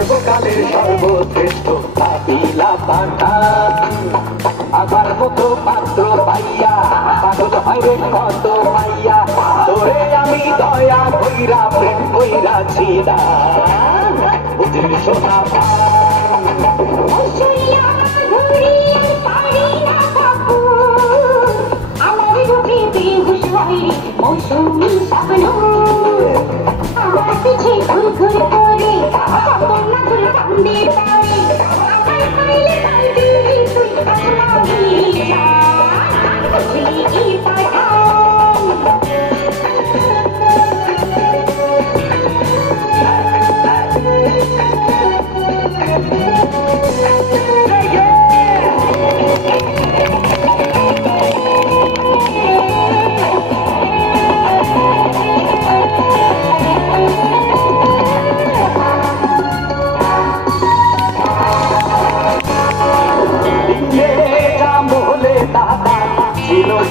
সর্বকালের সর্বশ্রেষ্ঠ কাবিলা পাঠান আমার মতো পাত্র পাইয়া পাগল হয় রে কত পাইয়া তোরে আমি দয়া কইরা প্রেম কইরাছি না বুঝলি সোনা মৌসুমি স্বপ্ন আমার পিছে ঘুর ঘুর করে না তোর কান্দে পারে আমার পাইলে পাইবি তুই আসলামি যা বুঝলি পাঠান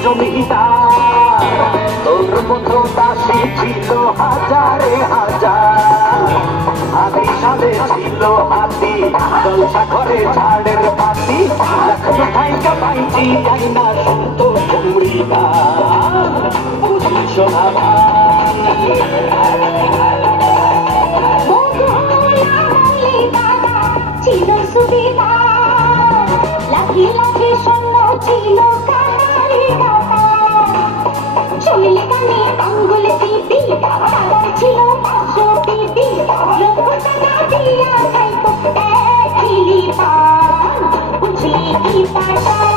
জমিদার তোর মতো দাসী ছিল হাজারে হাজার আদি সালে ছিল হাতি জলসা করে ঝাড়ের পাতি লক্ষ্য খাইকা পাইছি যাই না শুনতো কুমড়ি গান বুঝলি সোনা ছিল সুবিধা লাখি লাখি শূন্য ছিল চলে কানে আঙ্গুল টিপি তারা ছিল 500 টিপি লক্ষ টাকা দিয়া খাইতো কিলি পান বুঝলি কি পাঠান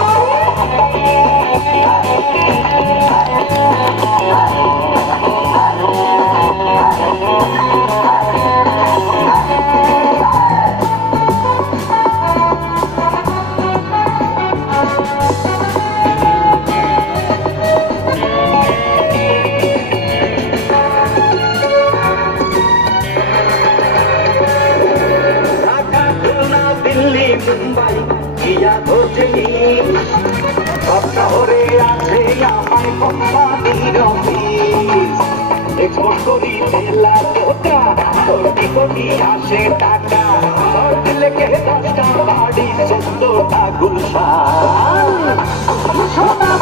মুম্বাই গিয়া ধোজনি সব শহরে আছে আমার কোম্পানির অফিস এক্সপোর্ট করি তেলা কোটা কোটি কোটি আসে টাকা দিলেকে 10টা বাড়ি 14টা গুলশান সোনা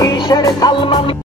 কিসের